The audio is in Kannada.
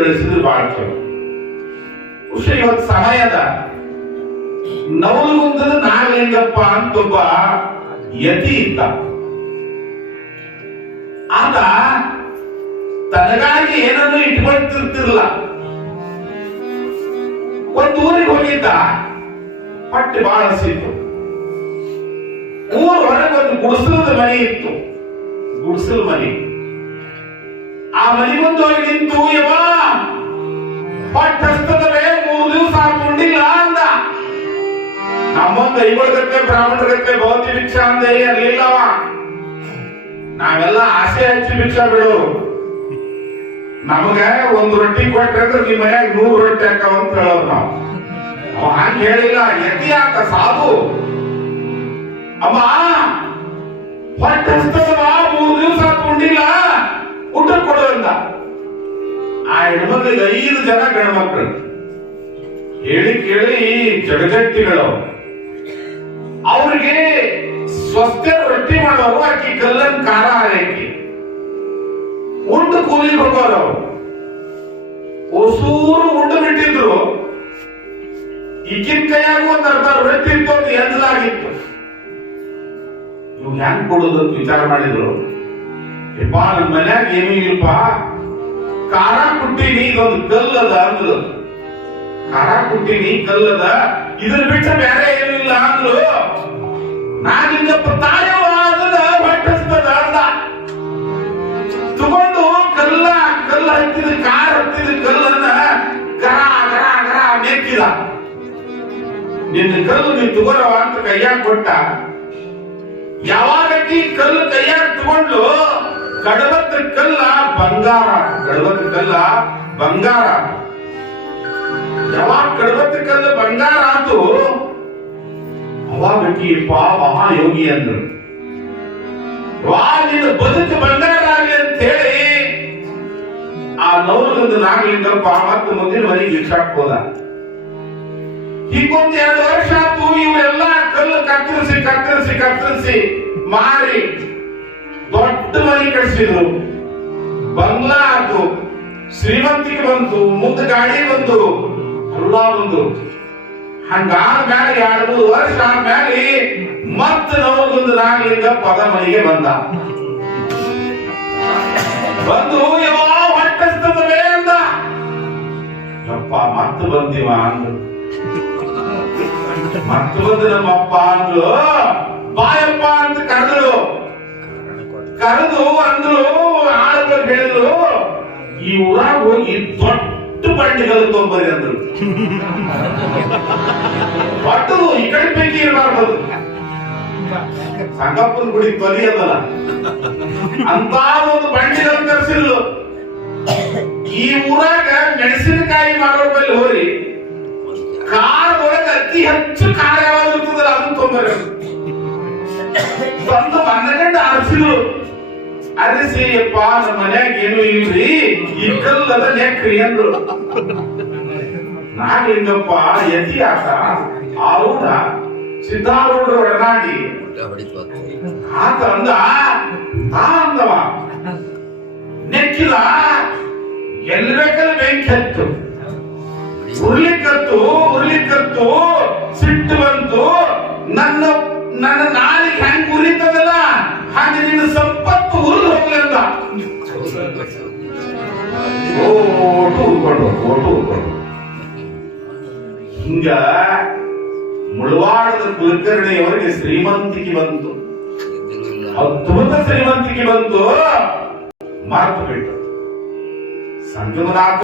ಗಳಿಸಿದ್ರೆ ಬಹಳ ಚಲೋ. ಖುಷಿ ಇವತ್ತು ಸಮಯದ ನವಲಗುಂದದ ನಾಗಲಿಂಗಪ್ಪ ಅಂತ ಒಬ್ಬ ಯತಿ ಇದ್ದ. ಆತ ತನಗಾಗಿ ಏನನ್ನು ಇಟ್ಕೊಳ್ತಿರ್ತಿರ್ಲಿಲ್ಲ. ಒಂದು ಊರಿಗೆ ಹೋಗಿದ್ದ, ಹೊಟ್ಟೆ ಬಹಳ ಹಸಿತ್ತು. ಊರ ಹೊರಗೆ ಒಂದು ಗುಡಿಸಲದ ಮನೆ ಇತ್ತು, ಗುಡಿಸಲ ಮನೆ. ಆ ಮನೆ ಮುಂದೆ ಹೋಗಿ ನಿಂತು, ಯವ್ವ ಹೊಟ್ಟೆ ಹಸ್ತದವೇ, 3 ದಿವಸ ಉಂಡಿಲ್ಲ ಅಂದ. ನಮ್ಮೊಂದು ಐವಳಗತ್ತೆ ಬ್ರಾಹ್ಮಣರಗತ್ತೆ ಭೌತಿ ಭಿಕ್ಷಾ ಅಂದ ಅಲ್ಲಿಲ್ಲವ. ನಾವೆಲ್ಲ ಆಸೆ ಹಚ್ಚಿ ಭಿಕ್ಷಾ ಬಿಡೋರು. ನಮಗ 1 ರೊಟ್ಟಿ ಕೊಟ್ರೆ ಅಂದ್ರೆ ನಿಮ್ಮ ಮನ್ಯಾಗ 100 ರೊಟ್ಟಿ ಹಾಕವ ಅಂತ ಹೇಳೋರು ನಾವು. ಹಂಗ ಹೇಳಿಲ್ಲ, ಯತಿ ಆತ ಸಾಧು. ಅಮ್ಮ ಹೊಟ್ಟೆ ಹಸ್ತದವ, 3 ದಿವಸ ಉಂಡಿಲ್ಲ, ಊಟ ಕೊಡು ಅಂದ. ಆ ಹೆಣ್ಮಕ್ಳಿಗೆ 5 ಜನ ಗಂಡ್ಮಕ್ಳು. ಹೇಳಿ ಕೇಳಿ ಜಗಜಟ್ಟಿಗಳು. ಅವ್ರಿಗೆ ಸ್ವಸ್ಥ ರೊಟ್ಟಿ ಮಾಡೋರು, ಆಕಿ ಕಲ್ಲನ್ ಖಾರ ಹಾಕಿ ಉಂಡು ಕೂಲಿಗೆ ಹೋಗೋರು. ಅವರು ಹೊಸೂರು ಉಂಡು ಬಿಟ್ಟಿದ್ರು. ಈಗಿನ ಕೈಯಾಗ 1 ಅರ್ಧ ರೊಟ್ಟಿ ಇತ್ತು, ಅದು ಎಂದಲಾಗಿತ್ತು. ಇವ್ ಹೆಂಗ್ ಕೊಡುದಂತ ವಿಚಾರ ಮಾಡಿದ್ರು. ಯಪ್ಪ ನನ್ನ ಮನ್ಯಾಗ ಏನೂ ಇಲ್ಪ, ಖಾರ ಕುಟ್ಟಿನಿ, ಇದೊಂದು ಕಲ್ಲದ ಅಂದ್ರು. ಖಾರ ಕುಟ್ಟಿನಿ ಕಲ್ಲದ, ಇದನ್ನ ಬಿಟ್ಟ ಬೇರೆ ಏನಿಲ್ಲ ಅಂದ್ರು. ನಾನಿಂಗಪ್ಪ ತಾಯವ ಅದನ್ನ ಹೊಟ್ಟಸ್ತದ ಅಂದ. ತಗೊಂಡು ಕಲ್ಲ ಹತ್ತಿದ, ಖಾರ ಹತ್ತಿದ ಕಲ್ಲನ್ನ ಗರ ಗರ ಗರ ನೆಕ್ಕಿದ. ನಿನ್ನ ಕಲ್ಲು ನೀ ತಗೋರವ ಅಂತ ಕೈಯಾಗ ಕೊಟ್ಟ. ಯಾವಾಗಕ್ಕೆ ಕಲ್ಲು ಕೈಯಾಗ ತಗೊಂಡು ಕಡವತ್ತ ಕಲ್ಲ ಬಂಗಾರ, ಕಡವತ್ತ ಕಲ್ಲ ಬಂಗಾರ. ಯಾವಾಗ ಕಡವತ್ತ ಕಲ್ಲ ಬಂಗಾರ ಆತು, ಅವಾಗಪ್ಪ ಮಹಾಯೋಗಿ ಅಂದ್ರು. ನಿನ್ನ ಬದುಕು ಬಂಗಾರ ಆಗಲಿ ಅಂತ ಹೇಳಿ ಆ ನವಲಗುಂದ ನಾಗಲಿಂಗಪ್ಪ ಮತ್ತೆ ಮುಂದಿನ ಮನೆಗೆ ಭಿಕ್ಷಾಕ್ ಹೋದ. ಹೀಗೊಂದು 2 ವರ್ಷ ಆತು. ಇವರೆಲ್ಲ ಕಲ್ಲು ಕತ್ತರಿಸಿ ಮಾರಿ ದೊಡ್ಡ ಮನೆ ಕಳಿಸಿದ್ರು. ಬಂಗ್ಲಾ ಆತು, ಶ್ರೀಮಂತಿಗೆ ಬಂತು, ಮುಂದೆ ಗಾಡಿ ಬಂತು, ಎಲ್ಲ ಬಂದು. ಹಂಗಾದ್ಮೇಲೆ 2-3 ವರ್ಷ ಆದ್ಮೇಲೆ ಮತ್ತೆ ನವಲಗುಂದ ನಾಗಲಿಂಗಪ್ಪ ಅದ ಮನೆಗೆ ಬಂದ. ಬಂದು ಯಾವ ಹೊಟ್ಟಸ್ತದವೇ ಅಂದ. ಯಪ್ಪ ಮತ್ತೆ ಬಂದಿವ ಅಂದ್ರು. ಮತ್ತೆ ಬಂದು ನಮ್ಮಪ್ಪ ಅಂದ್ರು. ಬಾಯಪ್ಪ ಅಂತ ಕರೆದ್ರು. ಅಂದ್ರು, ಆಳುಗಳು ಹೇಳಿದ್ರು, ಈ ಊರಾಗ ಹೋಗಿ ದೊಡ್ಡ ಬಂಡಿಗಳು ತೊಂಬರಿ ಅಂದ್ರು. ಒಟ್ಟು ಈ ಕಡೆ ಪೈಕಿ ಇರಬಾರ್ದು, ಸಂಗಪ್ಪನ ಗುಡಿ ತೊಲಿ ಅದಲ್ಲ ಅಂತ ಒಂದು ಬಂಡಿಗಳು ತರಿಸಿಲ್ಲ. ಈ ಊರಾಗ ಮೆಣಸಿನಕಾಯಿ ಮಾಡೋರ್ ಬಲ್ಲಿ ಹೋರಿ, ಕಾರ್ ಒಳಗೆ ಅತಿ ಹೆಚ್ಚು ಖಾರ ಯಾವಾಗ ಇರ್ತದಲ್ಲ ಅದನ್ನ ತೊಂಬರಿ ತಂದು 12 ಆರಿಸಿದ್ರು. ಅರಿಸಿ, ಯಪ್ಪ ನಮ್ಮ ಮನ್ಯಾಗ ಏನು ಇಲ್ರಿ, ಈ ಕಲ್ಲದ ನೆಕ್ರಿ ಅಂದ್ರು. ನಾಗಲಿಂಗಪ್ಪ ಯತಿ ಆತ, ಆರೂಢ ಸಿದ್ಧಾರೂಢರು ಒಡನಾಡಿ ಆತ ಅಂದ. ಅಂದವ ನೆಕ್ಕಿದ, ಎಲ್ಲಿ ಬೇಕಲ್ಲಿ ಬೆಂಕಿ ಹತ್ತು, ಉರ್ಲಿಕ್ಕತ್ತು, ಸಿಟ್ಟು ಬಂತು. ನನ್ನ ನಾಲಿಗೆ ಹೆಂಗ್ ಉರಿತದಲ್ಲ ಹಾಗೆ ನಿನ್ನ ಸಂಪತ್ತು ಉರಿದು ಹೋಗ್ಲಿ ಅಂದ. ಹಿಂಗ ಮುಳವಾಡದ ಕುಲಕರ್ಣಿಯವರಿಗೆ ಶ್ರೀಮಂತಿಕೆ ಬಂತು, ಅದ್ಭುತ ಶ್ರೀಮಂತಿಕೆ ಬಂತು. ಮರೆತು ಬಿಟ್ಟು ಸಂಗಮನಾಥ